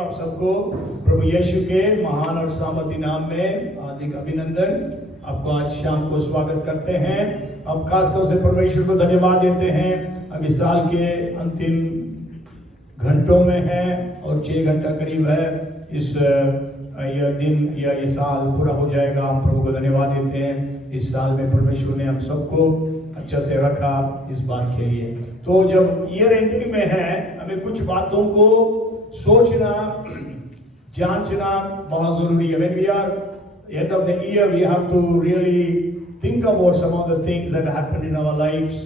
आप सबको प्रभु यीशु के महान और सामर्थी नाम में हार्दिक अभिनंदन। आपको आज शाम को स्वागत करते हैं। हम खास तौर से परमेश्वर को धन्यवाद देते हैं। हम इस साल के अंतिम घंटों में हैं और 6 घंटा करीब है इस यह दिन या ये साल पूरा हो जाएगा। हम प्रभु को धन्यवाद देते हैं। इस साल में परमेश्वर ने हम सबको अच्छा से रखा इस बात के लिए। तो जब ईयर एंडिंग में है, हमें कुछ बातों को सोचना जांचना बहुत जरूरी है। When we are end of the year, we have to really think about some of the things that happened in our lives,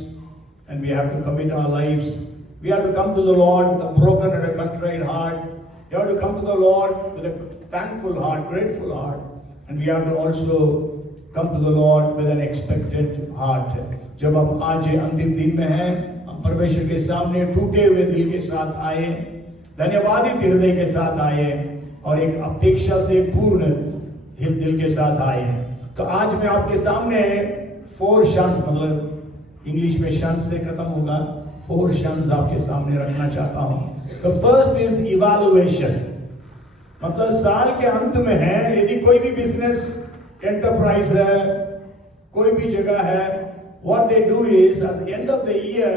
and we have to commit our lives. We have to come to the Lord with a broken and a contrite heart. We have to come to the Lord with a thankful heart, grateful heart, and we have to also come to the Lord with an expectant heart. जब आप आज अंतिम दिन में हैं, हम परमेश्वर के सामने टूटे हुए दिल के साथ आए, धन्यवादित हृदय के साथ आए और एक अपेक्षा से पूर्ण दिल के साथ आए। तो आज मैं आपके सामने 4 शंस, मतलब इंग्लिश में शंस से खत्म होगा, 4 शंस आपके सामने रखना चाहता हूँ। The first is evaluation, मतलब साल के अंत में है, यदि कोई भी बिजनेस एंटरप्राइज है, कोई भी जगह है, what they do is at the end of the year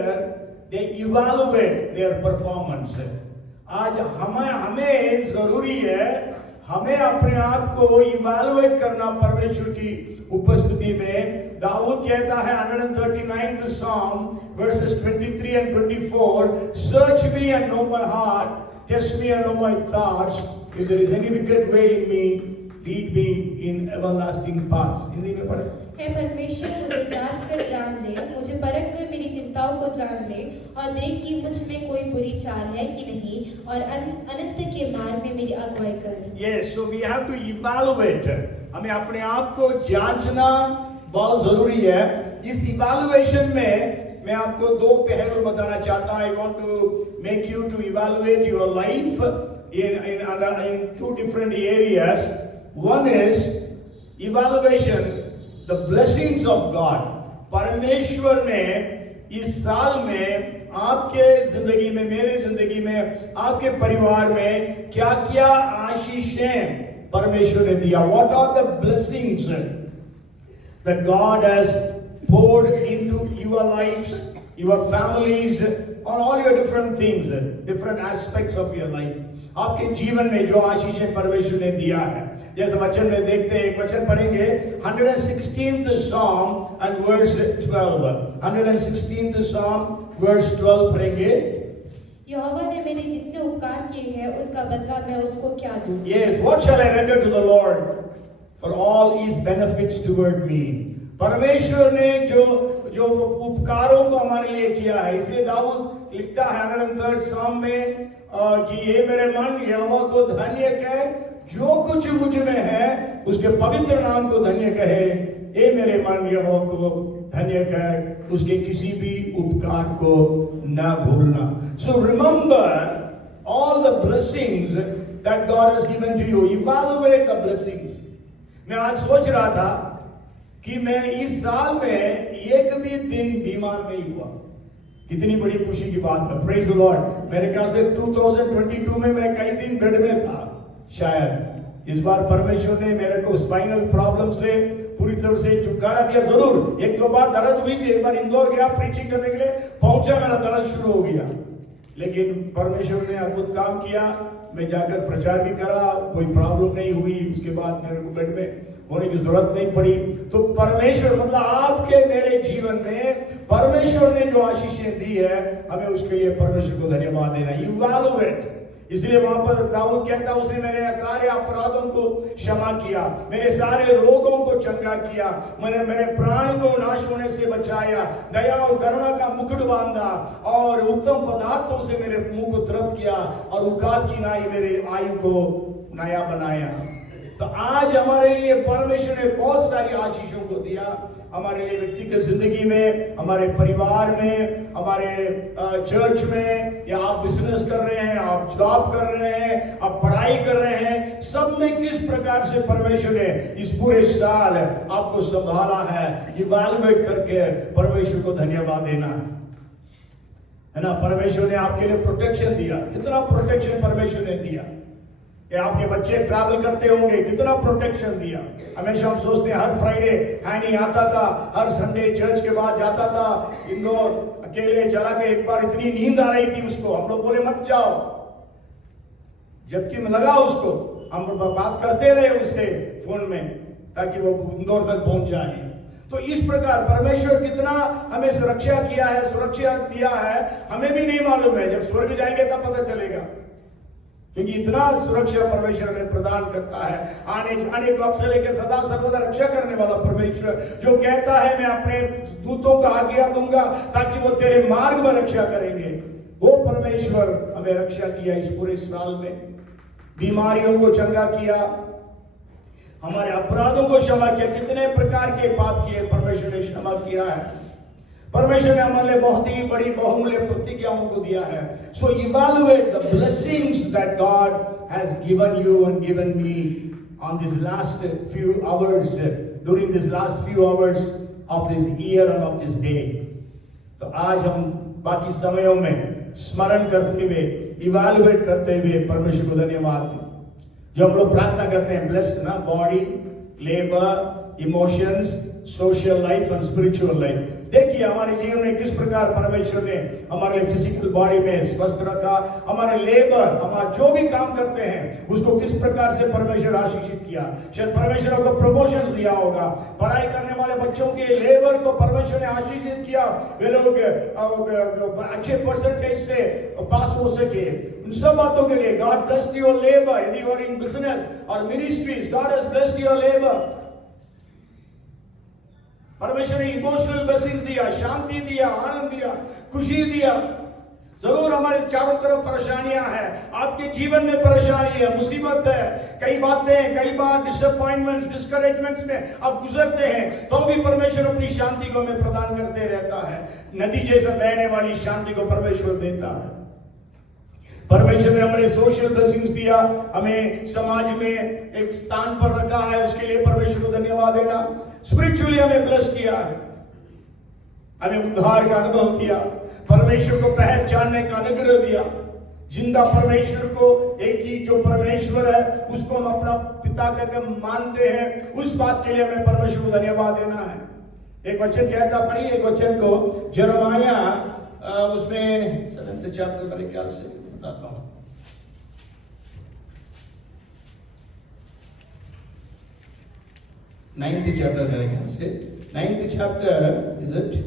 they evaluate their performance. आज हमें जरूरी है, हमें अपने आप को इवैल्यूएट करना परमेश्वर की उपस्थिति में। दाऊद कहता है 139th Psalm verses 23 and 24, search me and know my heart, test me and know my thoughts, if there is any wicked way in me, lead me in everlasting paths. Hindi में पढ़े। हे परमेश्वर, मुझे जांच कर जान ले, मुझे परख कर मेरी चिंताओं को जान ले और देख कि मुझ में कोई बुरी चाल है कि नहीं, और अनंत के मार्ग में मेरी अगुवाई कर। Yes, so we have to evaluate. हमें अपने आप को जांचना बहुत जरूरी है। इस इवैल्यूएशन में मैं आपको 2 पहलू बताना चाहता हूँ। I want to make you to evaluate your life in 2 different areas. One is evaluation the blessings of God. परमेश्वर ने इस साल में आपके जिंदगी में, मेरे जिंदगी में, आपके परिवार में क्या क्या आशीषें परमेश्वर ने दिया। What are the blessings that God has poured into your lives, your families, on all your different things, different aspects of your life. आपके जीवन में जो आशीषें परमेश्वर ने दिया है, जैसे वचन में देखते हैं, एक वचन पढ़ेंगे 116th Psalm and verse 12. 116th Psalm verse 12 पढ़ेंगे। यहोवा ने मेरे जितने उपकार किए हैं, उनका बदला मैं उसको क्या दूं? Yes, what shall I render to the Lord for all His benefits toward me? परमेश्वर ने जो उपकारों को हमारे लिए किया है, इसलिए दाऊद लिखता है 103rd Psalm में कि ये मेरे मन यहोवा को धन्य कहे, जो कुछ मुझ में है उसके पवित्र नाम को धन्य कहे। ये मेरे मन यहोवा को धन्य कहे, उसके किसी भी उपकार को न भूलना। So remember all the blessings that God has given to you. Evaluate the blessings. मैं आज सोच रहा था कि मैं इस साल में एक भी दिन बीमार नहीं हुआ। कितनी बड़ी खुशी की बात है। Praise the Lord. मेरे ख्याल से 2022 में मैं कई दिन बेड में था शायद। इस बार परमेश्वर ने मेरे को स्पाइनल प्रॉब्लम से पूरी तरह से छुटकारा दिया। जरूर 1-2 बार दर्द हुई थी। एक बार इंदौर गया प्रीचिंग करने के लिए, पहुंचा, मेरा दर्द शुरू हो गया, लेकिन परमेश्वर ने अद्भुत काम किया। मैं जाकर प्रचार भी करा, कोई प्रॉब्लम नहीं हुई। उसके बाद मेरे को बेड में होने की जरूरत नहीं पड़ी। तो परमेश्वर, मतलब आपके मेरे जीवन में परमेश्वर ने जो आशीषें दी है, हमें उसके लिए परमेश्वर को धन्यवाद देना। इवैल्यूएट। इसलिए वहां पर दाऊद कहता, उसने मेरे सारे अपराधों को क्षमा किया, मेरे सारे रोगों को चंगा किया, मेरे प्राण को नाश होने से बचाया, दया और करुणा का मुकुट बांधा और उत्तम पदार्थों से मेरे मुंह को तृप्त किया और उकाब की नाई मेरे आयु को नया बनाया। तो आज हमारे लिए परमेश्वर ने बहुत सारी आशीषों को दिया। हमारे लिए व्यक्तिगत जिंदगी में, हमारे परिवार में, हमारे चर्च में, या आप बिजनेस कर रहे हैं, आप जॉब कर रहे हैं, आप पढ़ाई कर रहे हैं, सब में किस प्रकार से परमेश्वर ने इस पूरे साल आपको संभाला है। इवैल्यूएट करके परमेश्वर को धन्यवाद देना है ना। परमेश्वर ने आपके लिए प्रोटेक्शन दिया। कितना प्रोटेक्शन परमेश्वर ने दिया। ये आपके बच्चे ट्रैवल करते होंगे, कितना प्रोटेक्शन दिया। हमेशा हम सोचते हैं हर फ्राइडे हैनी आता था, हर संडे चर्च के बाद जाता था इंदौर, अकेले चला के एक बार इतनी नींद आ रही थी उसको, हम लोग बोले मत जाओ, जबकि लगा उसको, हम बात करते रहे उससे फोन में ताकि वो इंदौर तक पहुंच जाए। तो इस प्रकार परमेश्वर कितना हमें सुरक्षा किया है, सुरक्षा दिया है, हमें भी नहीं मालूम है। जब स्वर्ग जाएंगे तब पता चलेगा, क्योंकि इतना सुरक्षा परमेश्वर हमें प्रदान करता है। आने जाने को अब से लेकर सदा सर्वदा रक्षा करने वाला परमेश्वर, जो कहता है मैं अपने दूतों का आज्ञा दूंगा ताकि वो तेरे मार्ग में रक्षा करेंगे, वो परमेश्वर हमें रक्षा किया इस पूरे साल में। बीमारियों को चंगा किया, हमारे अपराधों को क्षमा किया, कितने प्रकार के पाप किए परमेश्वर ने क्षमा किया है। परमेश्वर ने हमारे लिए बहुत ही बड़ी बहुमूल्य प्रतिज्ञाओं को दिया है। So evaluate the blessings that God has given you and given me on this last few hours, during this last few hours of this year end of this day. तो आज हम बाकी समयों में स्मरण करते हुए, इवैल्यूएट करते हुए परमेश्वर को धन्यवाद दें। जो हम लोग प्रार्थना करते हैं, ब्लेस ना body, labour, emotions, social life and spiritual life. देखिए हमारे जीवन में किस प्रकार परमेश्वर ने हमारे लिए फिजिकल बॉडी में स्वस्थ रखा, हमारे लेबर, हमारा जो भी काम करते हैं उसको किस प्रकार से परमेश्वर आशीषित किया। शायद परमेश्वर को प्रमोशंस दिया होगा, पढ़ाई करने वाले बच्चों के लेबर को परमेश्वर ने आशीषित किया, वे लोग अच्छे परसेंटेज से पास हो सके। उन सब बातों के लिए गॉड ब्लेस्ड योर लेबर। यदि यू आर इन बिजनेस और ministries, God has blessed your labour. परमेश्वर ने इमोशनल ब्लेसिंग्स दिया, शांति दिया, आनंद दिया, खुशी दिया। जरूर हमारे चारों तरफ परेशानियां हैं, आपके जीवन में परेशानी है, मुसीबत है, कई बातें, कई बार डिसअपॉइंटमेंट्स, डिस्करेजमेंट्स में आप गुजरते हैं, तो भी परमेश्वर अपनी शांति को हमें प्रदान करते रहता है। नदी जैसा बहने वाली शांति को परमेश्वर देता है। परमेश्वर ने हमें सोशल ब्लेसिंग्स दिया, हमें समाज में एक स्थान पर रखा है, उसके लिए परमेश्वर को धन्यवाद देना। स्पिरिचुअली हमें ब्लेस किया है, हमें उद्धार का अनुभव दिया, परमेश्वर को पहचानने का अनुग्रह दिया। जिंदा परमेश्वर को, एक चीज जो परमेश्वर है उसको हम अपना पिता का मानते हैं, उस बात के लिए हमें परमेश्वर को धन्यवाद देना है। एक वचन कहता, पढ़िए एक वचन को, यिर्मयाह उसमें 7th चैप्टर मेरे ख्याल से बताता हूं, 9th chapter मेरे ख्याल से, 9th chapter is it?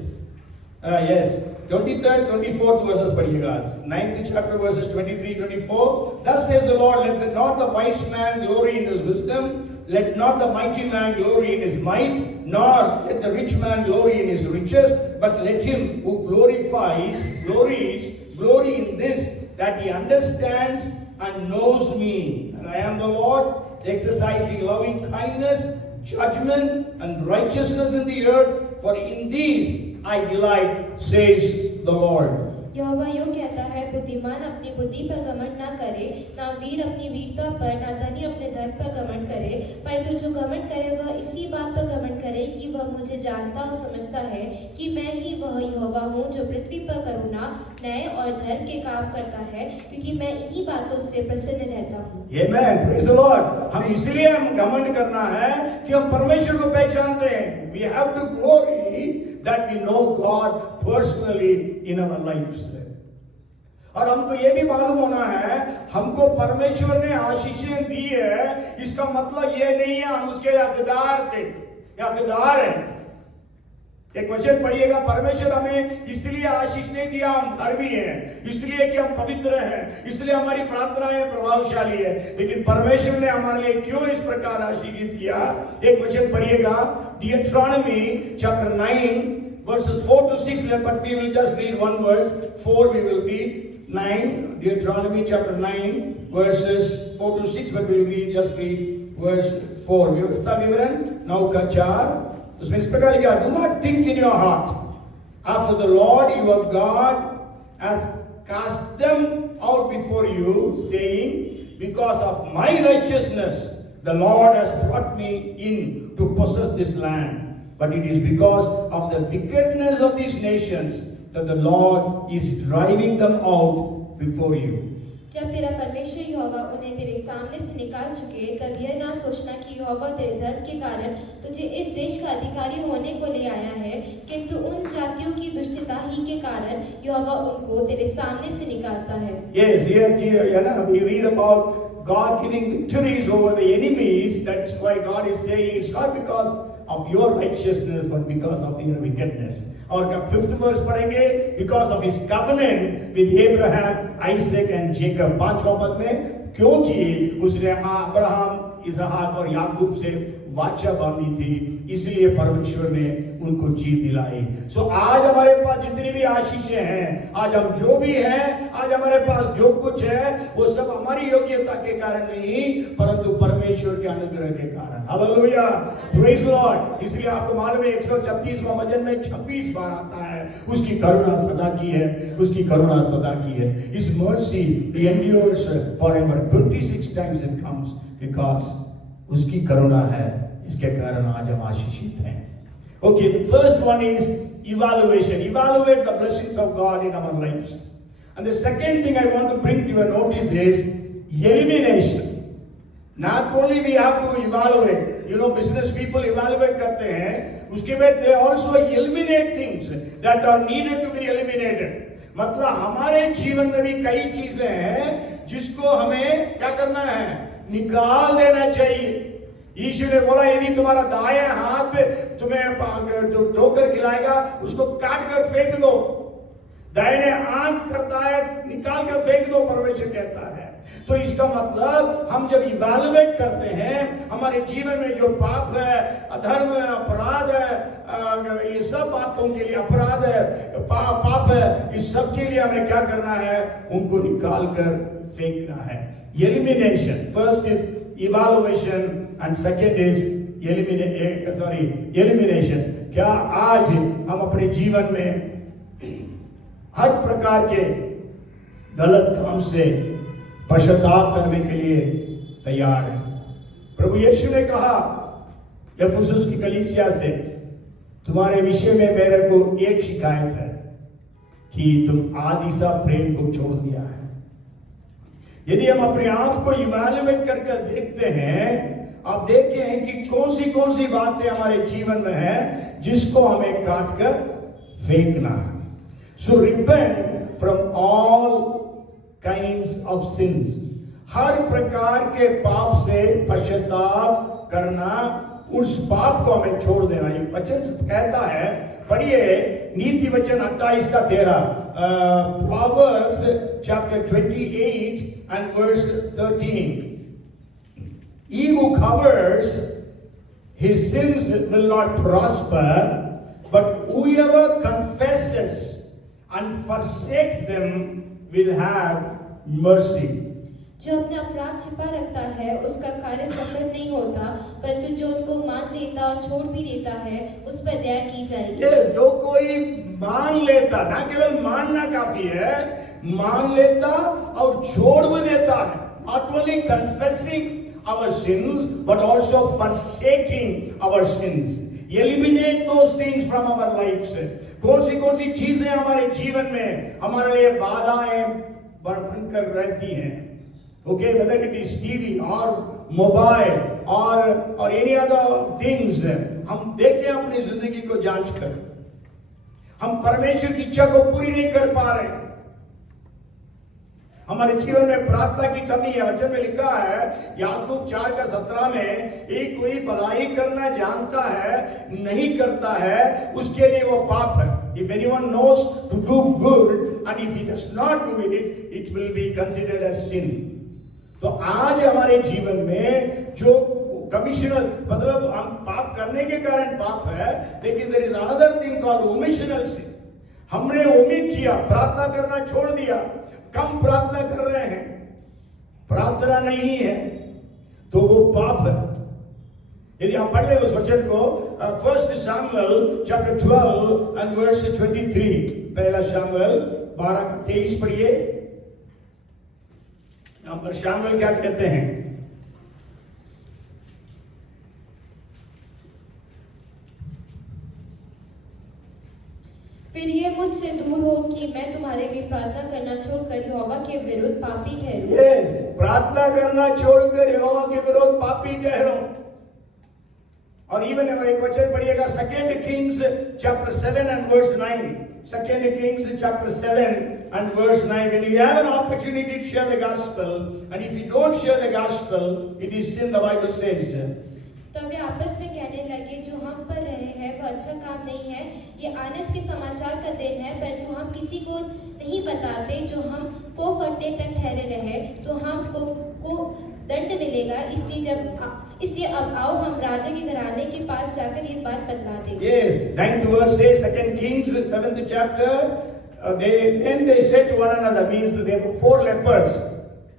Yes, 23rd, 24th verses पढ़िएगा। 9th chapter verses 23, 24. Thus says the Lord, let not the wise man glory in his wisdom, let not the mighty man glory in his might, nor let the rich man glory in his riches, but let him who glory in this, that he understands and knows me, that I am the Lord, exercising loving kindness, judgment and righteousness in the earth, for in these I delight, says the Lord. यहोवा यूं कहता है, बुद्धिमान अपनी बुद्धि पर घमंड ना करे, ना वीर अपनी वीरता पर, ना धनी अपने धन पर घमंड करे, परंतु जो घमंड करे वह इसी बात पर घमंड करे कि वह मुझे जानता और समझता है कि मैं ही वह यहोवा हूँ जो पृथ्वी पर करुणा, न्याय और धर्म के काम करता है, क्योंकि मैं इन्हीं बातों से प्रसन्न रहता हूँ। Amen. Praise the Lord. हम इसलिए हम घमंड करना है कि हम परमेश्वर को पहचानते हैं। We have to glory that we know God personally in our lives. और हमको ये भी मालूम होना है, हमको परमेश्वर ने आशीषें दी है, इसका मतलब ये नहीं है हम उसके हकदार थे या हकदार हैं। एक वचन पढ़िएगा, परमेश्वर हमें इसलिए आशीष नहीं दिया हम धर्मी हैं, इसलिए कि हम पवित्र हैं, इसलिए हमारी प्रार्थनाएं प्रभावशाली है, लेकिन परमेश्वर ने हमारे लिए क्यों इस प्रकार आशीषित किया। एक वचन पढ़िएगा, Deuteronomy chapter 9 verses 4 to 6, but we will just read one verse, 4 we will read, 9, Deuteronomy chapter 9 verses 4 to 6, but we will just read verse 4. व्यवस्था विवरण 9 का 4, उसमें इस प्रकार लिखा, do not think in your heart after the Lord your God has cast them out before you, saying, because of my righteousness the Lord has brought me in to possess this land. But it is because of the wickedness of these nations that the Lord is driving them out before you. जब तेरा परमेश्वर यहोवा उन्हें तेरे सामने से निकाल चुके, तब यह ना सोचना कि यहोवा तेरे धर्म के कारण तुझे इस देश का अधिकारी होने को ले आया है, किंतु उन जातियों की दुष्टता ही के कारण यहोवा उनको तेरे सामने से निकालता है। Yes, here we read about God giving victories over the enemies. That's why God is saying it's not because of your righteousness but because of your wickedness. और जब 5th verse पढ़ेंगे, because of his covenant with Abraham, Isaac and Jacob. 5वां पद में, क्योंकि उसने Abraham, इसहाक और याकूब से वाचा बांधी थी, इसलिए परमेश्वर ने उनको जीत दिलाई। सो आज हमारे पास जितनी भी आशीषें हैं, आज हम जो भी हैं, आज हमारे पास जो कुछ है, वो सब हमारी योग्यता के कारण नहीं, परंतु परमेश्वर के अनुग्रह के कारण। Hallelujah, praise Lord. इसलिए आपको मालूम है 136वां भजन में 26 बार आता है, उसकी करुणा सदा की है, उसकी करुणा सदा की है। His mercy endures forever. 26 times it comes because उसकी करुणा है, इसके कारण आज हम आशीषित हैं। Okay, the first one is evaluation. Evaluate the blessings of God in our lives. And the second thing I want to bring to your notice is elimination. Not only we have to evaluate, business people evaluate करते हैं, उसके बाद they also eliminate things that are needed to be eliminated. मतलब हमारे जीवन में भी कई चीजें हैं जिसको हमें क्या करना है, निकाल देना चाहिए। यीशु ने बोला, यदि तुम्हारा दायां हाथ तुम्हें ठोकर खिलाएगा, उसको काट कर फेंक दो। दाहिने आंख करता है, निकाल कर फेंक दो, परमेश्वर कहता है। तो इसका मतलब हम जब इवैल्यूएट करते हैं, हमारे जीवन में जो पाप है, अधर्म है, अपराध है, ये सब बातों के लिए अपराध है, पाप है, इस सब के लिए हमें क्या करना है, उनको निकाल कर फेंकना है। Elimination, first is evaluation and second is elimination. क्या आज हम अपने जीवन में हर प्रकार के गलत काम से पश्चाताप करने के लिए तैयार हैं? प्रभु यीशु ने कहा इफिसुस की कलीसिया से, तुम्हारे विषय में मेरे को एक शिकायत है कि तुम आदि सा प्रेम को छोड़ दिया है। यदि हम अपने आप को इवैल्यूएट करके देखते हैं, आप देखें हैं कि कौन सी बातें हमारे जीवन में है जिसको हमें काट कर फेंकना है। So repent from all kinds of sins, हर प्रकार के पाप से पश्चाताप करना, उस पाप को हमें छोड़ देना। ये वचन कहता है, पढ़िए नीति वचन 28 का 13, Proverbs chapter 28 and verse 13. He who covers his sins will not prosper, but whoever confesses and forsakes them will have mercy. जो अपना अपराध छिपा रखता है उसका कार्य सफल नहीं होता, परंतु जो उनको मान लेता और छोड़ भी देता है उस पर दया की जाएगी। जो कोई मान लेता, ना केवल मानना काफी है, मान लेता और छोड़ भी देता है। Not only confessing our sins but also forsaking our sins. Eliminate those things from our lives. कौन सी चीजें हमारे जीवन में हमारे लिए बाधाएं बनकर रहती हैं? Okay, whether it is TV or mobile or any other things, हम देखें अपनी जिंदगी को जांच कर, हम परमेश्वर की इच्छा को पूरी नहीं कर पा रहे। हमारे जीवन में प्रार्थना की कमी है। वचन में लिखा है याकूब 4:17 में, एक कोई भलाई करना जानता है नहीं करता है, उसके लिए वो पाप है। If anyone knows to do good and if he does not do it, it will be considered as sin. तो आज हमारे जीवन में जो कमिशनल, मतलब हम पाप करने के कारण पाप है, लेकिन there is another thing called omissional sin. हमने ओमिट किया, प्रार्थना करना छोड़ दिया, कम प्रार्थना कर रहे हैं, प्रार्थना नहीं है, तो वो पाप है। यदि आप पढ़ ले उस वचन को, 1 Samuel chapter 12 and verse 23, पहला शामुएल 12:23 पढ़िए। यहाँ पर शामुएल क्या कहते हैं? फिर ये मुझसे दूर हो कि मैं तुम्हारे लिए प्रार्थना करना छोड़कर यहोवा के विरुद्ध पापी ठहरूं। यस, प्रार्थना करना छोड़कर यहोवा के विरुद्ध पापी ठहरो। और इवन एक वचन पढ़िएगा 2 Kings chapter 7 and verse 9. 2 Kings chapter 7 and verse 9. When you have an opportunity to share the gospel, and if you don't share the gospel, it is sin, the Bible says. तब वे आपस में कहने लगे, जो हम पर रहे हैं वह अच्छा काम नहीं है, ये आनंद के समाचार का दिन है, परंतु हम किसी को नहीं बताते, जो हम को फटने तक ठहरे रहे तो हमको दंड मिलेगा। इसलिए अब आओ हम राजा के घराने के पास जाकर ये बात बतला दें। Yes, 9th verse says 2 Kings 7th chapter. Then they said to one another, means that there were 4 lepers.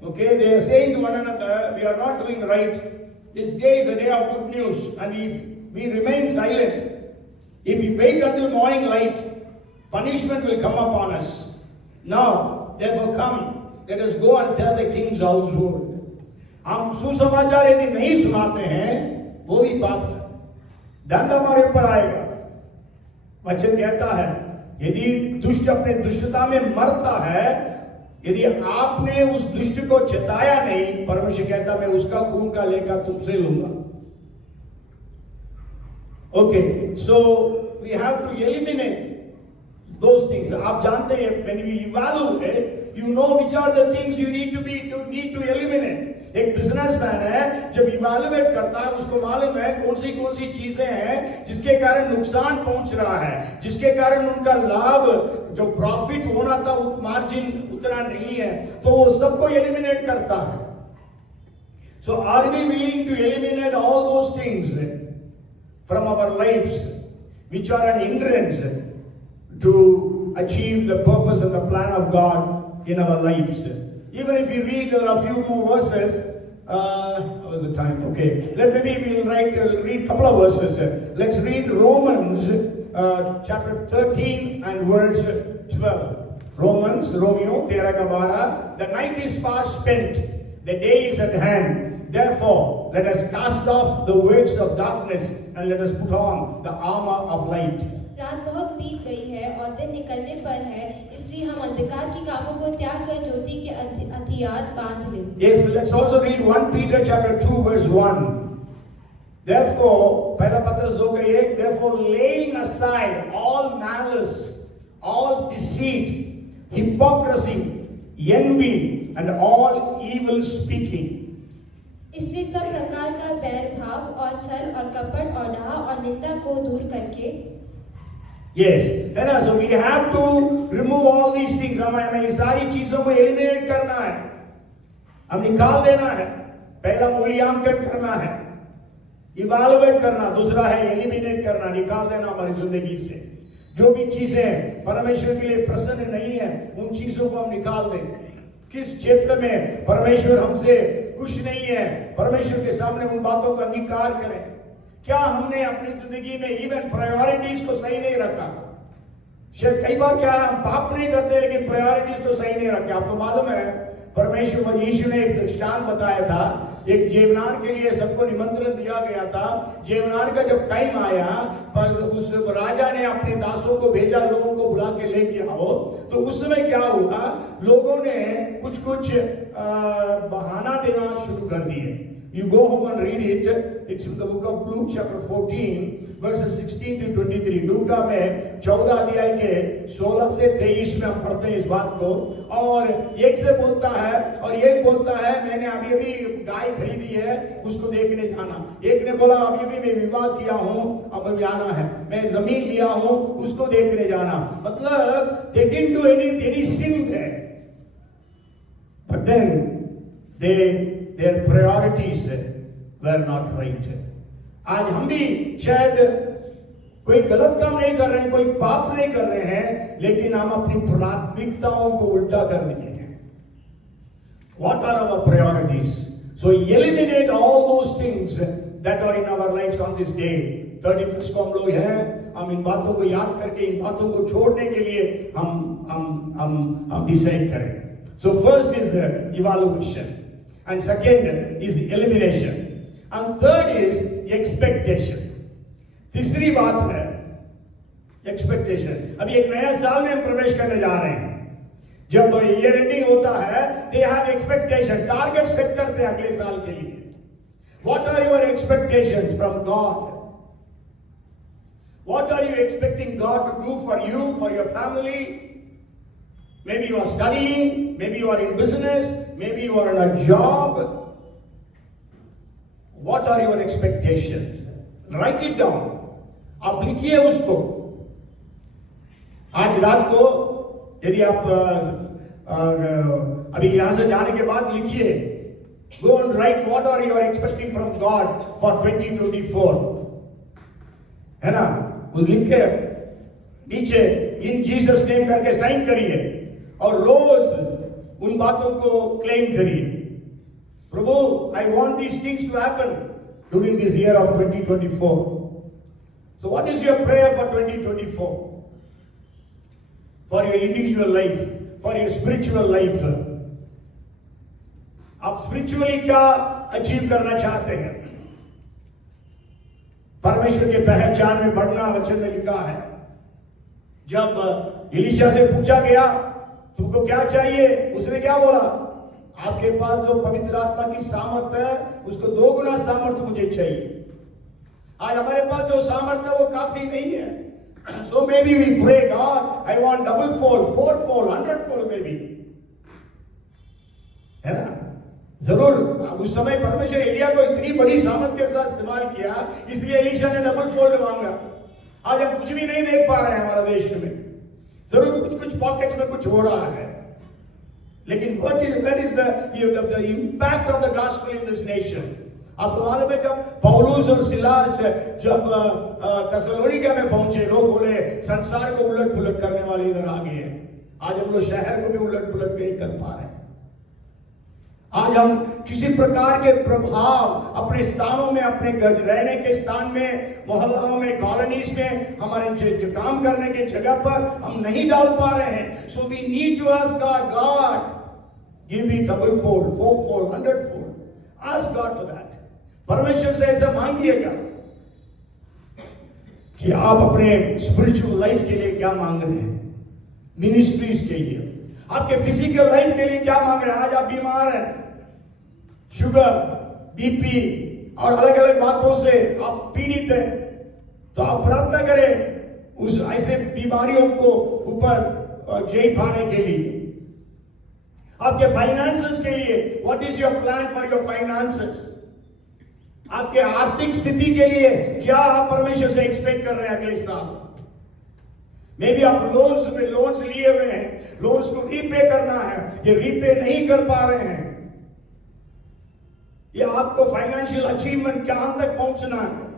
Okay, they are saying to one another, we are not doing right. This day is a day of good news, and if we remain silent, if we wait until morning light, punishment will come upon us. Now, therefore come, let us go and tell the king's household. हम सुसमाचार यदि नहीं सुनाते हैं, वो भी पाप है, दंड हमारे ऊपर आएगा। वचन कहता है, यदि दुष्ट अपने दुष्टता में मरता है, यदि आपने उस दुष्ट को चिताया नहीं, परमेश्वर कहता मैं उसका खून का लेखा तुमसे लूंगा। Okay, so we have to eliminate those things. आप जानते हैं, when we evaluate, you know which are the things you need to eliminate. एक बिजनेसमैन है, जब इवैल्यूएट करता है, उसको मालूम है कौन सी चीजें हैं जिसके कारण नुकसान पहुंच रहा है, जिसके कारण उनका लाभ जो प्रॉफिट होना था मार्जिन उतना नहीं है, तो वो सबको एलिमिनेट करता है। So are we willing to eliminate all those things from our lives which are an hindrance to achieve the purpose and the plan of God in our lives? Even if you read, there are a few more verses. How is the time? Okay. We'll read a couple of verses. Let's read Romans chapter 13 and verse 12. Romeo 13:12. The night is fast spent, the day is at hand. Therefore, let us cast off the works of darkness and let us put on the armor of light. रात बहुत बीत गई है और दिन निकलने पर है, इसलिए हम अंधकार के कामों को त्याग कर ज्योति के हथियार बांध लें। Yes, let's also read 1 Peter chapter 2 verse 1. Therefore, पहला पत्रस 2:1, therefore laying aside all malice, all deceit, hypocrisy, envy, and all evil speaking. इसलिए सब प्रकार का बैर भाव और छल और कपट और डाह और निंदा को दूर करके। Yes, and so we have to remove all these things. हमें ये सारी चीजों को एलिमिनेट करना है, हम निकाल देना है। पहला मूल्यांकन करना है, इवैल्यूएट करना, दूसरा है एलिमिनेट करना, निकाल देना हमारी जिंदगी से। जो भी चीजें परमेश्वर के लिए प्रसन्न नहीं है, उन चीजों को हम निकाल दें। किस क्षेत्र में परमेश्वर हमसे खुश नहीं है, परमेश्वर के सामने उन बातों का अंगीकार करें। क्या हमने अपनी जिंदगी में इवन प्रायोरिटीज को सही नहीं रखा? शायद कई बार क्या हम पाप नहीं करते, लेकिन प्रायोरिटीज तो सही नहीं रखे। आपको मालूम है, परमेश्वर यीशु ने एक दृष्टांत बताया था, एक जेवनार के लिए सबको निमंत्रण दिया गया था। जेवनार का जब टाइम आया, पर उस राजा ने अपने दासों को भेजा, लोगों को बुला के लेके आओ। तो उस समय क्या हुआ, लोगों ने कुछ बहाना देना शुरू कर दिए। You go home and read it. It's in the book of Luke chapter 14 verses 16 to 23. लूका में 14 अध्याय के 16 से 23 में हम पढ़ते हैं इस बात को। और एक से बोलता है और एक बोलता है मैंने अभी गाय खरीदी है, उसको देखने जाना। एक ने बोला अभी मैं विवाह किया हूँ, अब जाना है। मैं जमीन लिया हूँ, उसको देखने जाना। मतलब they didn't do any sin there, but then their priorities were not right. आज हम भी शायद कोई गलत काम नहीं कर रहे हैं, कोई पाप नहीं कर रहे हैं, लेकिन हम अपनी प्राथमिकताओं को उल्टा कर दिए हैं। What are our priorities? So eliminate all those things that are in our lives on this day. 31st को हम लोग हैं, हम इन बातों को याद करके इन बातों को छोड़ने के लिए हम डिसाइड करें। So first is the evaluation. And second is elimination. And third is expectation. तीसरी बात है एक्सपेक्टेशन। अभी एक नया साल में हम प्रवेश करने जा रहे हैं। जब ईयर एंडिंग होता है, they have expectation, target set करते हैं अगले साल के लिए। What are your expectations from God? What are you expecting God to do for you, for your family? Maybe you are studying, maybe you are in business, maybe you are in a job. What are your expectations? Write it down. आप लिखिए उसको। आज रात को यदि आप अभी यहां से जाने के बाद लिखिए, go and write what are you are expecting from God for 2024, है ना? वो लिख के नीचे इन जीसस नेम करके साइन करिए और रोज उन बातों को क्लेम करिए। प्रभु, I want these things to happen during this year of 2024। So what is your prayer for 2024? For your individual life, for your spiritual life. आप स्पिरिचुअली क्या अचीव करना चाहते हैं? परमेश्वर के पहचान में बढ़ना वचन में लिखा है। जब एलीशा से पूछा गया तुमको क्या चाहिए, उसने क्या बोला? आपके पास जो पवित्र आत्मा की सामर्थ है उसको 2 गुना सामर्थ मुझे चाहिए। आज हमारे पास जो सामर्थ है वो काफी नहीं है। So maybe we pray God I want double fold, 4 fold, 100 fold maybe, है ना? जरूर उस समय परमेश्वर एलिया को इतनी बड़ी सामर्थ के साथ इस्तेमाल किया, इसलिए एलीशा ने डबल फोल्ड मांगा। आज हम कुछ भी नहीं देख पा रहे हैं हमारे देश में। जरूर कुछ पॉकेट्स में कुछ हो रहा है, लेकिन where is the impact of the gospel in this nation? आपको मालूम है जब पौलुस और सिलास जब थिस्सलुनीके में पहुंचे, लोग बोले संसार को उलट पुलट करने वाले इधर आ गए हैं। आज हम लोग शहर को भी उलट पुलट नहीं कर पा रहे हैं। आज हम किसी प्रकार के प्रभाव अपने स्थानों में, अपने रहने के स्थान में, मोहल्लों में, कॉलोनीज में, हमारे काम करने के जगह पर हम नहीं डाल पा रहे हैं। So we need to ask God, God give me double fold, 4 fold, 100 fold. Ask God for that. परमेश्वर से ऐसा मांगिएगा कि आप अपने स्पिरिचुअल लाइफ के लिए क्या मांग रहे हैं, मिनिस्ट्रीज के लिए, आपके फिजिकल लाइफ के लिए क्या मांग रहे हैं। आज आप बीमार हैं, शुगर, बीपी और अलग अलग बातों से आप पीड़ित हैं, तो आप प्रार्थना करें उस ऐसे बीमारियों को ऊपर जय पाने के लिए। आपके फाइनेंसेस के लिए, what is your plan for your finances? आपके आर्थिक स्थिति के लिए क्या आप परमेश्वर से एक्सपेक्ट कर रहे हैं अगले साल? मे बी आप लोन्स लिए हुए हैं, लोन्स को रीपे करना है, ये रीपे नहीं कर पा रहे हैं। ये आपको फाइनेंशियल अचीवमेंट कहां तक पहुंचना है?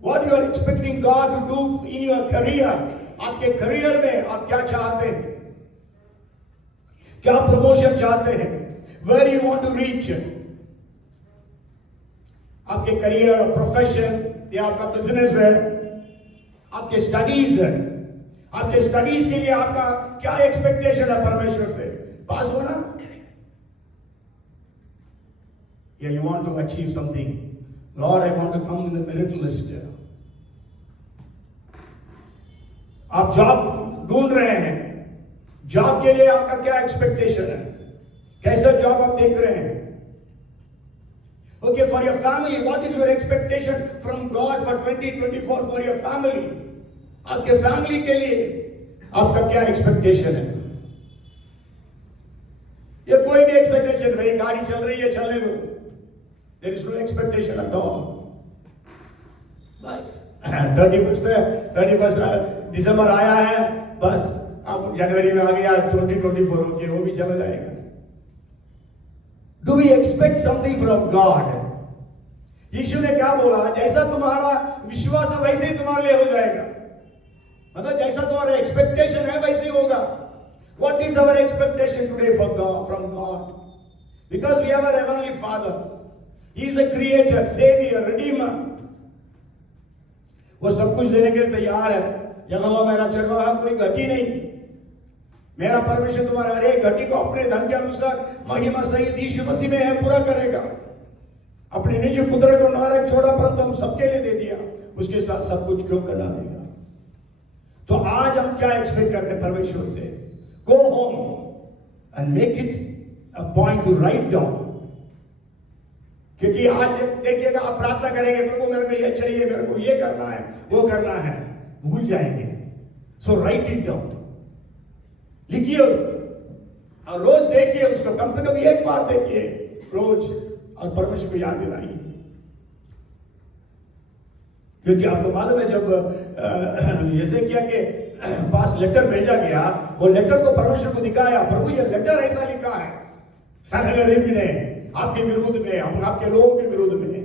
What you are expecting God to do in your career? आपके करियर में आप क्या चाहते हैं? क्या प्रमोशन चाहते हैं? Where you want to reach? आपके करियर और प्रोफेशन, या आपका बिजनेस है, आपके स्टडीज है, आपके स्टडीज के लिए आपका क्या एक्सपेक्टेशन है परमेश्वर से? पास होना, या you want to achieve something? Lord, I want to come in the merit list. आप जॉब ढूंढ रहे हैं, जॉब के लिए आपका क्या एक्सपेक्टेशन है? कैसा जॉब आप देख रहे हैं? Okay, for your family, what is your expectation from God for 2024 for your family? आपके फैमिली के लिए आपका क्या एक्सपेक्टेशन है? ये कोई भी एक्सपेक्टेशन नहीं, गाड़ी चल रही है चलने दो, there is no expectation at all. बस 31 दिसंबर आया है, बस अब जनवरी में आ गया, 2024 हो गया, वो भी चला जाएगा। Do we expect something from God? यीशु ने क्या बोला? जैसा तुम्हारा विश्वास है वैसे ही तुम्हारे लिए हो जाएगा। मतलब जैसा तुम्हारा एक्सपेक्टेशन है वैसे ही होगा। What is our expectation today for God, from God? Because we have a heavenly Father. He is a creator, savior, redeemer. वो सब कुछ देने के लिए तैयार है। यहोवा मेरा चरवाहा, कोई घटी नहीं। मेरा परमेश्वर तुम्हारे हर एक घटी को अपने धन के अनुसार महिमा सहित यीशु मसीह में है पूरा करेगा। अपने निज पुत्र को नरक छोड़ा, परंतु हम सबके लिए दे दिया। उसके साथ सब कुछ क्यों करना देगा? तो आज हम क्या एक्सपेक्ट कर रहे हैं परमेश्वर से? Go home and make it a point two write down, क्योंकि आज देखिएगा आप प्रार्थना करेंगे, प्रभु मेरे को ये चाहिए, मेरे को ये करना है, वो करना है, भूल जाएंगे। सो राइट इट डाउन, लिखिए उसको और रोज देखिए उसको, कम से कम एक बार देखिए रोज, और परमेश्वर को याद दिलाइए। क्योंकि आपको मालूम है जब ऐसे किया कि पास लेटर भेजा गया, वो लेटर को परमेश्वर को दिखाया, प्रभु ये लेटर ऐसा लिखा है सनहेलारिब ने आपके विरुद्ध में, आपके लोगों के विरुद्ध में।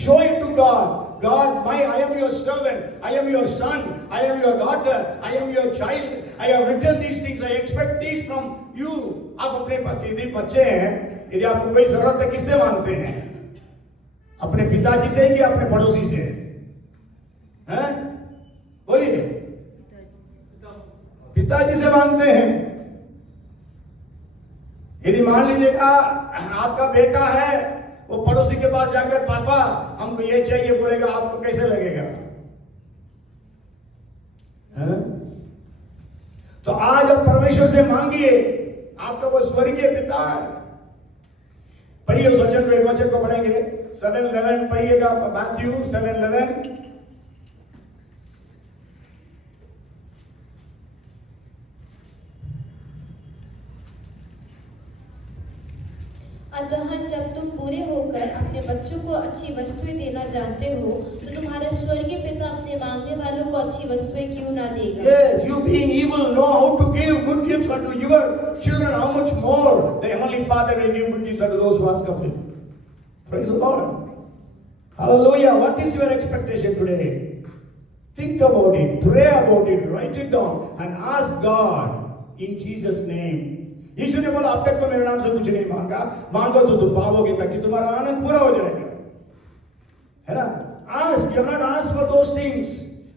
Show it to God, God, I am your servant, I am your son, I am your daughter, I am your child, I have written these things, I expect these from you. आप अपने यदि बच्चे हैं, यदि आपको कोई जरूरत है, किससे मांगते हैं? अपने पिताजी से कि अपने पड़ोसी से? हैं? बोलिए। पिताजी से मांगते हैं। यदि मान लीजिएगा आपका बेटा है, वो पड़ोसी के पास जाकर पापा हमको ये चाहिए बोलेगा, आपको कैसे लगेगा? है? तो आज आप परमेश्वर से मांगिए, आपका वो स्वर्गीय पिता है। पढ़िए उस वचन को, एक वचन को पढ़ेंगे 7:11 पढ़िएगा, मैथ्यू 7:11। अतः जब तुम पूरे होकर अपने बच्चों को अच्छी वस्तुएं देना जानते हो, तो तुम्हारा स्वर्गीय पिता अपने मांगने वालों को अच्छी वस्तुएं क्यों ना देगा? Yes, you being evil know how to give good gifts unto your children. How much more the Heavenly Father will give good gifts unto those who ask of Him. Praise the Lord. Hallelujah. What is your expectation today? Think about it, pray about it, write it down, and ask God in Jesus' name. यीशु ने बोला अब तक तो मेरे नाम से कुछ नहीं मांगा, मांगो तो तुम पाओगे ताकि तुम्हारा आनंद पूरा हो जाएगा, है ना? Ask, you have not asked for those things.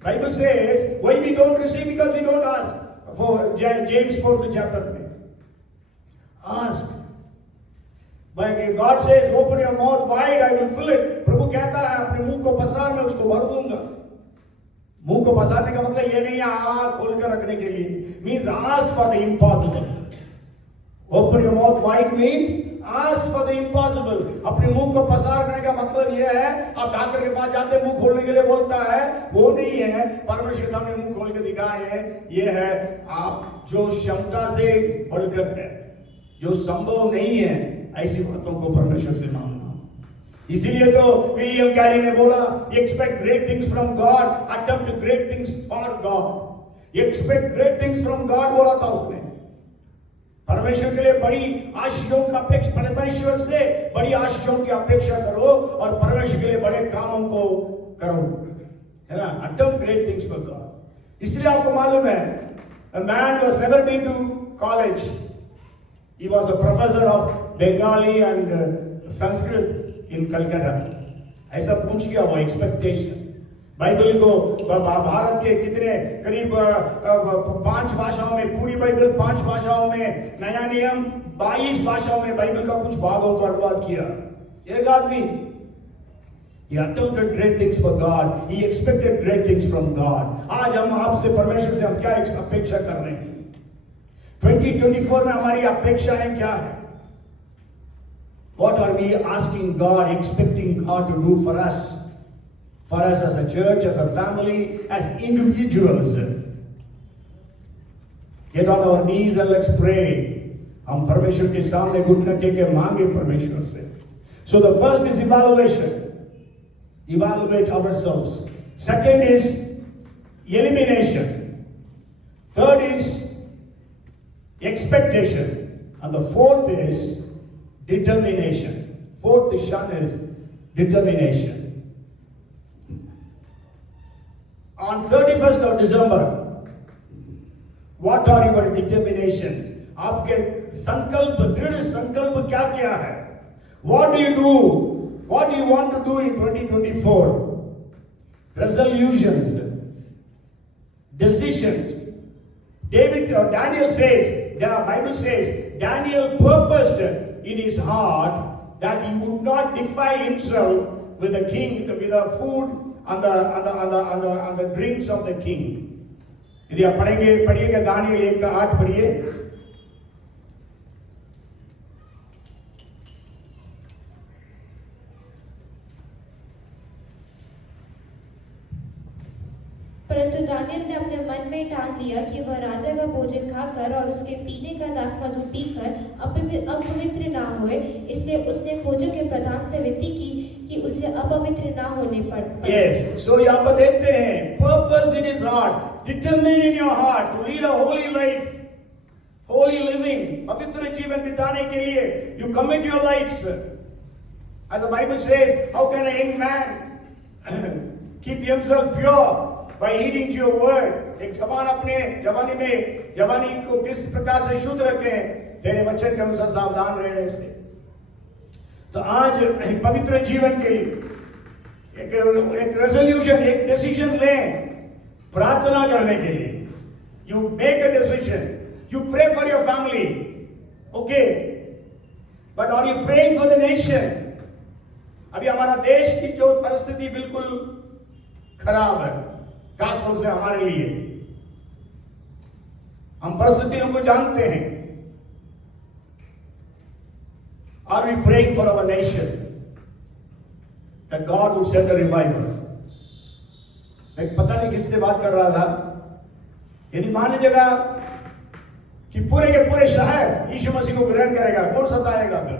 Bible says why we don't receive, because we don't ask. For James 4th chapter में ask. But God says open your mouth wide, I will fill it. प्रभु कहता है अपने मुंह को पसार, मैं उसको भर दूंगा। मुंह को पसारने का मतलब ये नहीं है खोल कर रखने के लिए, means ask for the impossible. Open your mouth wide means ask for the impossible. अपने मुंह को पसार करने का मतलब यह है, आप डॉक्टर के पास जाते मुंह खोलने के लिए बोलता है, वो नहीं है। परमेश्वर के सामने मुंह खोल के दिखाए, ये है आप जो क्षमता से बढ़कर है, जो संभव नहीं है, ऐसी बातों को परमेश्वर से मांगना। इसीलिए तो विलियम कैरी ने बोला, expect great things from God, attempt great things for God. Expect great things from God बोला था उसने। परमेश्वर के लिए बड़ी आशीषों का अपेक्षा, परमेश्वर से बड़ी आशीषों की अपेक्षा करो और परमेश्वर के लिए बड़े कामों को करो, है ना? Attempt great things for God. इसलिए आपको मालूम है, a man was never been to college. He was a professor of Bengali and Sanskrit in Calcutta. ऐसा पूछ गया वो एक्सपेक्टेशन। बाइबल को भारत के कितने करीब 5 भाषाओं में, पूरी बाइबल 5 भाषाओं में, नया नियम 22 भाषाओं में बाइबल का कुछ भागों को अनुवाद किया। एक आदमी, he attempted great things for God, he expected great things from God. आज हम आपसे, परमेश्वर से हम क्या अपेक्षा कर रहे हैं? 2024 में हमारी अपेक्षाएं क्या है? What are we asking God, expecting God to do for us? For us as a church, as a family, as individuals. Get on our knees and let's pray. हम परमेश्वर के सामने घुटने टेके मांगे परमेश्वर से। So the first is evaluation. Evaluate ourselves. Second is elimination. Third is expectation. And the fourth is determination. Fourth Shan is determination. On 31st of December, what are your determinations? आपके संकल्प, दृढ़ संकल्प क्या क्या है? What do you do? What do you want to do in 2024? Resolutions, decisions. Daniel says, the Bible says, Daniel purposed in his heart that he would not defile himself with the king, with the food on the drinks of the king. यदि आप पढ़िएगा Daniel 1:8 पढ़िए. परंतु Daniel ने अपने मन में ठान लिया कि वह राजा का भोजन खाकर और उसके पीने का दाखमधु पीकर अपवित्र ना होए, इसलिए उसने खोजों के प्रधान से विनती की कि उसे अपवित्र ना होने पड़े. Yes, so यहाँ पर देखते हैं, purposed in his heart, determined in your heart to lead a holy life, holy living, पवित्र जीवन बिताने के लिए, you commit your lives. As the Bible says, how can a young man keep himself pure? By heeding to your word. एक जवान अपने जवानी को किस प्रकार से शुद्ध रखें, तेरे वचन के अनुसार सावधान रहने से. तो आज पवित्र जीवन के लिए एक रेजोल्यूशन, एक डिसीजन लें प्रार्थना करने के लिए. You make a decision. You pray for your family. Okay. But are you praying for the nation? अभी हमारा देश की जो परिस्थिति बिल्कुल खराब है, खास तौर से हमारे लिए. हम परिस्थितियों को जानते हैं. Are we praying for our nation that God would send a revival? मैं पता नहीं किससे बात कर रहा था. यदि मान लीजिएगा कि पूरे के पूरे शहर यीशु मसीह को ग्रहण करेगा, कौन सताएगा फिर?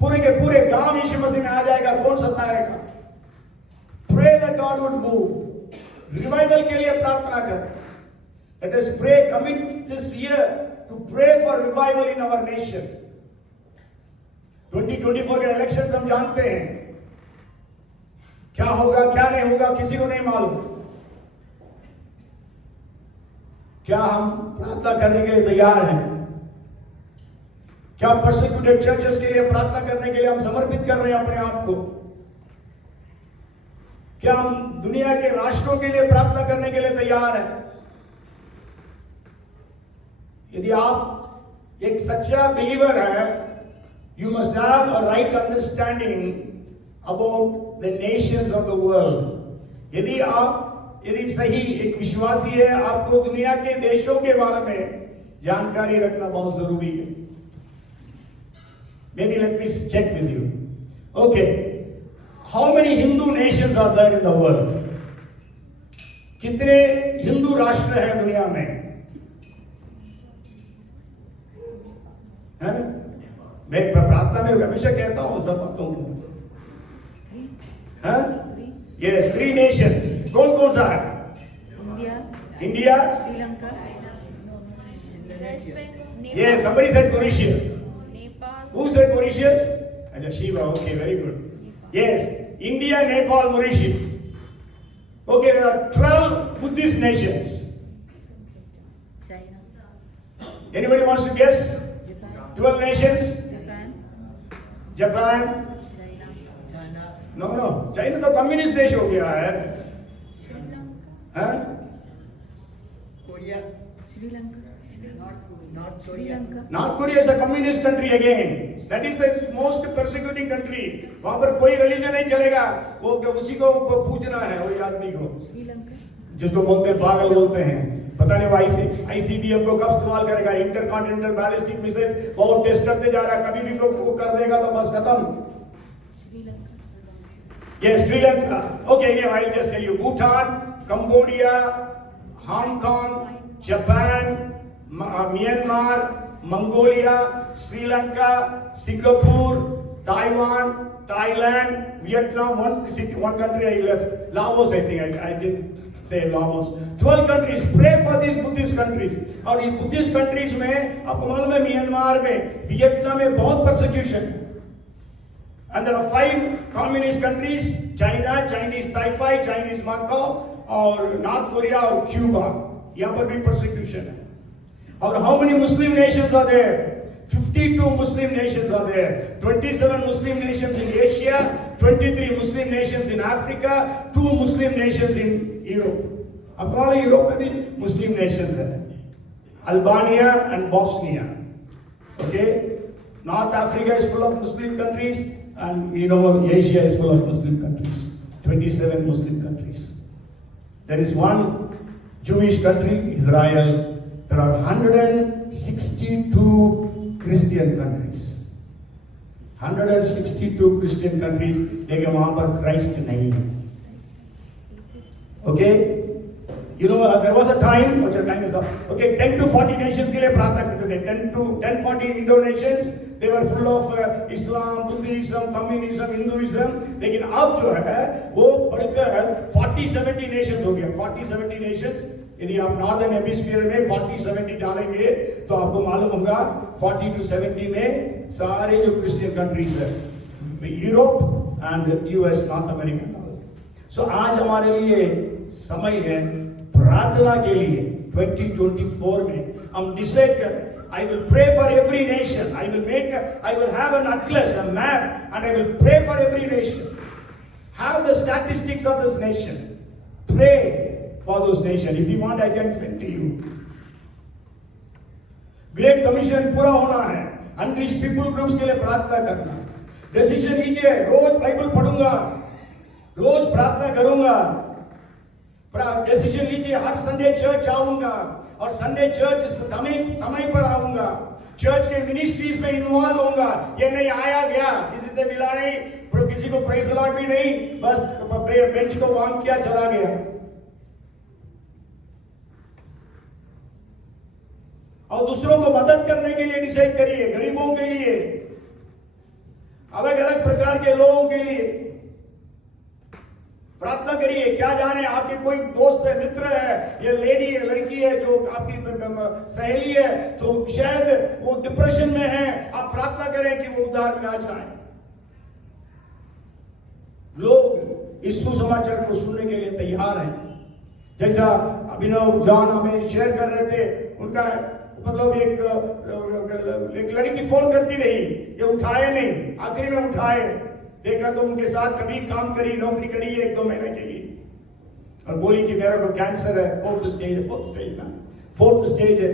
पूरे के पूरे गांव यीशु मसीह में आ जाएगा, कौन सताएगा? Pray that God would move. Revival के लिए प्रार्थना करें. Let us pray, commit this year to pray for revival in our nation. 2024 के इलेक्शंस हम जानते हैं, क्या होगा क्या नहीं होगा किसी को नहीं मालूम. क्या हम प्रार्थना करने के लिए तैयार हैं? क्या परसिक्यूटेड चर्चेस के लिए प्रार्थना करने के लिए हम समर्पित कर रहे हैं अपने आप को? क्या हम दुनिया के राष्ट्रों के लिए प्रार्थना करने के लिए तैयार हैं? यदि आप एक सच्चा बिलीवर है, you must have a right understanding about the nations of the world. यदि सही एक विश्वासी है, आपको दुनिया के देशों के बारे में जानकारी रखना बहुत जरूरी है. Maybe let me check with you. Okay. How many Hindu nations are there in the world? कितने हिंदू राष्ट्र हैं दुनिया में? हैं? मैं प्रार्थना में हमेशा कहता हूं सब बातों को. हैं? Yes, 3 nations. कौन कौन सा है? India, Sri Lanka, yes, somebody said Mauritius. Nepal. Who said Mauritius? अच्छा, Shiva. Okay, very good. Yes, India, Nepal, Mauritius. Okay, there are 12 Buddhist nations. China, Anybody wants to guess? Japan, 12 nations? Japan? China, No. China तो communist देश हो गया है. हाँ? Korea, Sri Lanka, North Korea, North Korea is a communist country again. That is the most persecuting country. वहां पर कोई religion नहीं चलेगा. वो उसी को पूजना है, वही आदमी को. जिसको बोलते हैं पागल बोलते हैं. पता नहीं वो ICBM को कब इस्तेमाल करेगा. इंटरकॉन्टिनेंटल बैलिस्टिक मिसाइल्स बहुत टेस्ट करते जा रहा है. कभी भी को कर देगा तो बस खत्म. Yes, Sri Lanka. Okay, now I'll just tell you. Bhutan, Cambodia, Hong Kong, Japan, Myanmar, Mongolia, Sri Lanka, Singapore, Taiwan, Thailand, Vietnam. One country I left. Laos, I think. I didn't say Laos. 12 countries. Pray for these Buddhist countries. और ये Buddhist countries में आपको मालूम है Myanmar में, Vietnam में बहुत persecution है. And there are 5 communist countries: China, Chinese Taipei, Chinese Macau, और North Korea और Cuba. यहाँ पर भी persecution है. और how many Muslim nations are there? 52 Muslim nations are there. 27 Muslim nations in Asia, 23 Muslim nations in Africa, 2 Muslim nations in Europe. अब कौन Europe में भी Muslim nations है. Albania and Bosnia. Okay. North Africa is full of Muslim countries, and Asia is full of Muslim countries. 27 Muslim countries. There is one Jewish country, Israel. There are 162 Christian countries. 162 Christian countries, लेकिन वहां पर Christ नहीं है. Okay? You know, there was a time, what's your time is up. Okay, 10 to 40 nations के लिए प्रार्थना करते थे. 10-40 Indo-nations, they were full of Islam, Buddhism, Communism, Hinduism. लेकिन अब जो है, वो बढ़कर 40-70 nations हो गया. 40-70 nations. यदि आप नॉर्दर्न हेमिस्फीयर में 40-70 डालेंगे तो आपको मालूम होगा 40 to 70 में सारे जो क्रिश्चियन कंट्रीज है, Europe and US, North America. So आज हमारे लिए समय है प्रार्थना के लिए. 2024 में हम डिसाइड करें, I will pray for every nation. I will have an atlas, a map, and I will pray for every nation. Have the statistics of this nation. Pray for those nations. If you want, I can send to you. Great Commission पूरा होना है. Unreached people groups के लिए प्रार्थना करना. Decision लीजिए, रोज Bible पढ़ूंगा, रोज प्रार्थना करूंगा. डिसीजन लीजिए, हर संडे चर्च आऊंगा और संडे चर्च समय पर आऊंगा. चर्च के मिनिस्ट्रीज में इन्वॉल्व होऊंगा. ये नहीं आया गया, किसी से मिला नहीं, किसी को प्रेज लॉर्ड भी नहीं, बस बेंच को वार्म किया, चला गया. और दूसरों को मदद करने के लिए डिसाइड करिए, गरीबों के लिए, अलग अलग प्रकार के लोगों के लिए प्रार्थना करिए. क्या जाने आपके कोई दोस्त है, मित्र है, या लेडी है, लड़की है जो आपकी सहेली है, तो शायद वो डिप्रेशन में है. आप प्रार्थना करें कि वो उद्धार में आ जाए. लोग इस सुसमाचार को सुनने के लिए तैयार हैं. जैसा अभिनव जॉन हमें शेयर कर रहे थे, उनका मतलब एक लड़की फोन करती रही, ये उठाए नहीं, आखिरी में उठाए, देखा तो उनके साथ कभी काम करी, नौकरी करी 1-2 महीने के लिए, और बोली कि मेरा को कैंसर है, 4th स्टेज है.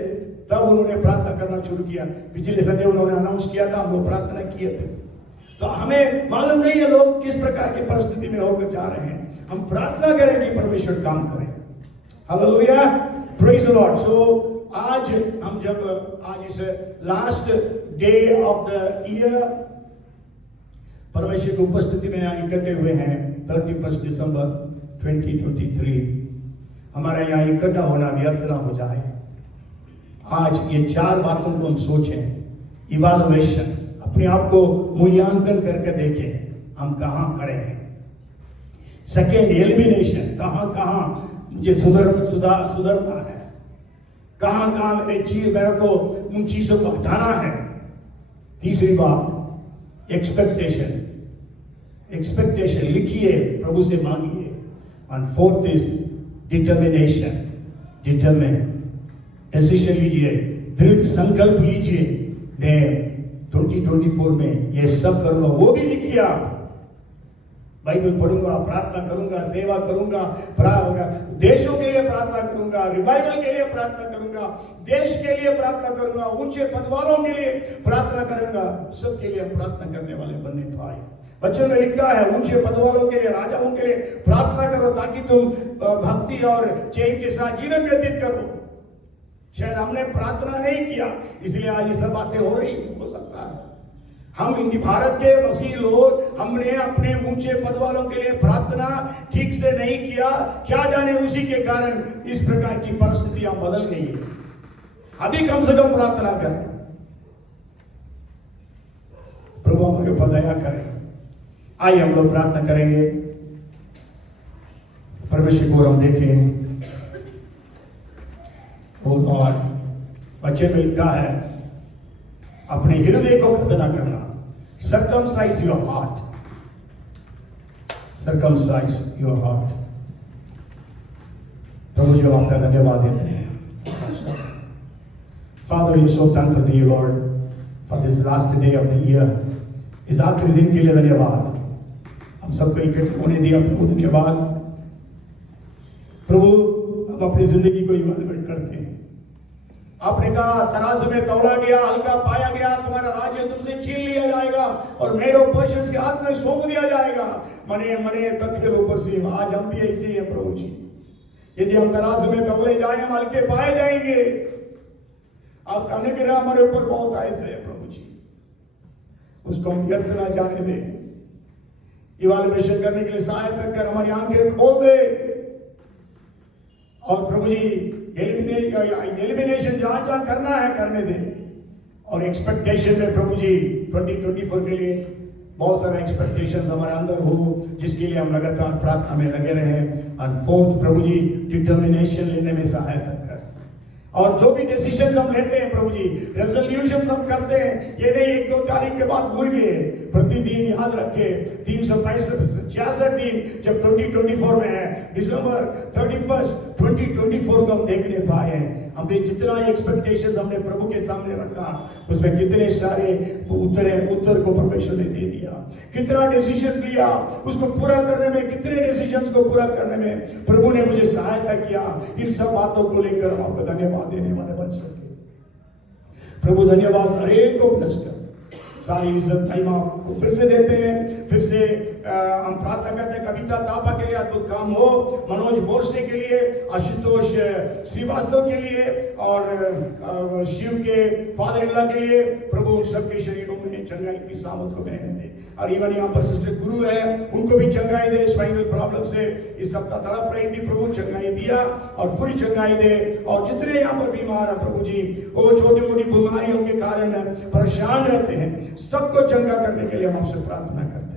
तब उन्होंने प्रार्थना करना शुरू किया. पिछले संडे उन्होंने अनाउंस किया था, हम लोग प्रार्थना किए थे. तो हमें मालूम नहीं है लोग किस प्रकार की परिस्थिति में होकर जा रहे हैं. हम प्रार्थना करें कि परमेश्वर काम करें. Hallelujah, praise the Lord. So आज हम जब आज इस last day of the year परमेश्वर की उपस्थिति में यहाँ इकट्ठे हुए हैं, 31 दिसंबर 2023, हमारा यहाँ इकट्ठा होना व्यर्थ ना हो जाए. आज ये 4 बातों को हम सोचें. इवैल्यूएशन, अपने आप को मूल्यांकन करके देखें हम कहाँ खड़े हैं. सेकेंड, एलिमिनेशन, कहाँ मुझे सुधरना है, कहाँ मेरे को उन चीजों को हटाना है. तीसरी बात, एक्सपेक्टेशन लिखिए, प्रभु से मांगिए. And fourth is determination, decision लीजिए, दृढ़ संकल्प लीजिए. मैं 2024 में ये सब करूंगा. वो भी लिखिए आप. बाइबल पढ़ूंगा, प्रार्थना करूंगा, सेवा करूंगा, देशों के लिए प्रार्थना करूंगा, रिवाइवल के लिए प्रार्थना करूंगा, देश के लिए प्रार्थना करूंगा, ऊंचे पद वालों के लिए प्रार्थना करूंगा. सबके लिए हम प्रार्थना करने वाले बनने पाए. बच्चों ने लिखा है, ऊंचे पद वालों के लिए, राजाओं के लिए प्रार्थना करो ताकि तुम भक्ति और चैन के साथ जीवन व्यतीत करो. शायद हमने प्रार्थना नहीं किया, इसलिए आज ये सब बातें हो रही है. हो सकता है हम इंडी भारत के मसीह लोग, हमने अपने ऊंचे पद वालों के लिए प्रार्थना ठीक से नहीं किया. क्या जाने उसी के कारण इस प्रकार की परिस्थितियां बदल गई है. अभी कम से कम प्रार्थना करें. प्रभु हमारे ऊपर दया करें. आइए हम लोग प्रार्थना करेंगे. परमेश्वर को हम देखें. ओ लॉर्ड, बच्चे में लिखा है अपने हृदय को खतना करना. Circumcise your heart. Circumcise your heart. प्रभु जी आपका धन्यवाद देते हैं. Father, we are so thankful to you, Lord, for this last day of the year. इस आखिरी दिन के लिए धन्यवाद. हम सबको इकट्ठे होने दिया प्रभु, धन्यवाद. प्रभु, हम अपनी जिंदगी को इवैल्यूएट करते हैं. आपने कहा तराजू में तौला गया, हल्का पाया गया, तुम्हारा राज्य तुमसे छीन लिया जाएगा और मेडो पर्शियंस के हाथ में सौंप दिया जाएगा। मने मने तख्यल ऊपर सीम। आज हम भी ऐसे ही हैं प्रभु जी। यदि हम तराजू में तौले जाए हम हल्के पाए जाएंगे। आपका अनुग्रह हमारे ऊपर बहुत ऐसे है प्रभु जी, उसको हम व्यर्थ ना जाने दें। इवैल्यूएशन करने के लिए सहायता कर, हमारी आंखें खोल दे और प्रभु जी एलिमिनेशन जहां जहां करना है करने दे। और एक्सपेक्टेशन में प्रभु जी 2024 के लिए बहुत सारे एक्सपेक्टेशंस हमारे अंदर हो, जिसके लिए हम लगातार प्रार्थना में लगे रहे। और फोर्थ प्रभु जी डिटर्मिनेशन लेने में सहायता कर। और जो भी डिसीजंस हम लेते हैं प्रभु जी, रेजोल्यूशंस हम करते हैं, ये नहीं 1-2 तारीख के बाद भूल गए। प्रतिदिन याद रखे 365 दिन जब 2024 में है, दिसंबर 31 2024 को हम देखने पाए हैं। हमने जितना एक्सपेक्टेशंस हमने प्रभु के सामने रखा, उसमें कितने सारे उत्तर को परमेश्वर ने दे दिया। कितना डिसीजंस लिया, उसको पूरा करने में, कितने डिसीजंस को पूरा करने में प्रभु ने मुझे सहायता किया। इन सब बातों को लेकर हम आपको धन्यवाद देने वाले बन सके। प्रभु धन्यवाद, हर एक को ब्लेस कर। सारी इज्जत महिमा को फिर से देते हैं। फिर से हम प्रार्थना करते हैं कविता तापा के लिए अद्भुत काम हो, मनोज बोरसे के लिए, आशुतोष श्रीवास्तव के लिए और शिव के फादर इनला के लिए प्रभु उन सबके शरीरों में चंगाई की सामत को बहने दे। और इवन यहाँ पर सिस्टर गुरु है, उनको भी चंगाई दे। स्पाइनल प्रॉब्लम से इस सप्ताह तड़प रही थी, प्रभु चंगाई दिया और पूरी चंगाई दे। और जितने यहाँ पर बीमार है प्रभु जी, वो छोटी मोटी बीमारियों के कारण परेशान रहते हैं, सबको चंगा करने के लिए हम आपसे प्रार्थना करते हैं।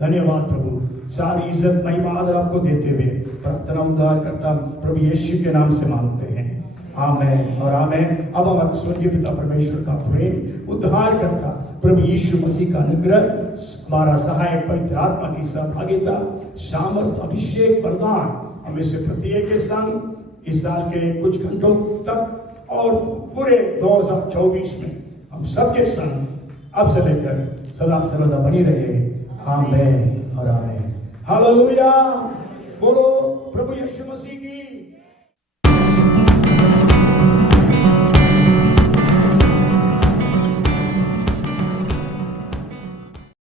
धन्यवाद प्रभु, सारी इज्जत महिमा आदर आपको देते हुए प्रार्थना उद्धार करता प्रभु यीशु के नाम से मांगते हैं, आमेन और आमेन। अब हमारा स्वर्गीय पिता परमेश्वर का प्रेम, उद्धार करता प्रभु यीशु मसीह का अनुग्रह, हमारा सहायक पवित्र आत्मा की सहभागिता, सामर्थ, अभिषेक, वरदान हमें से प्रत्येक के संग इस साल के कुछ घंटों तक और पूरे 2024 में हम सबके संग अब से लेकर सदा सर्वदा बनी रहे। आमेन और आमेन। हालेलुया। बोलो प्रभु यीशु मसीह की।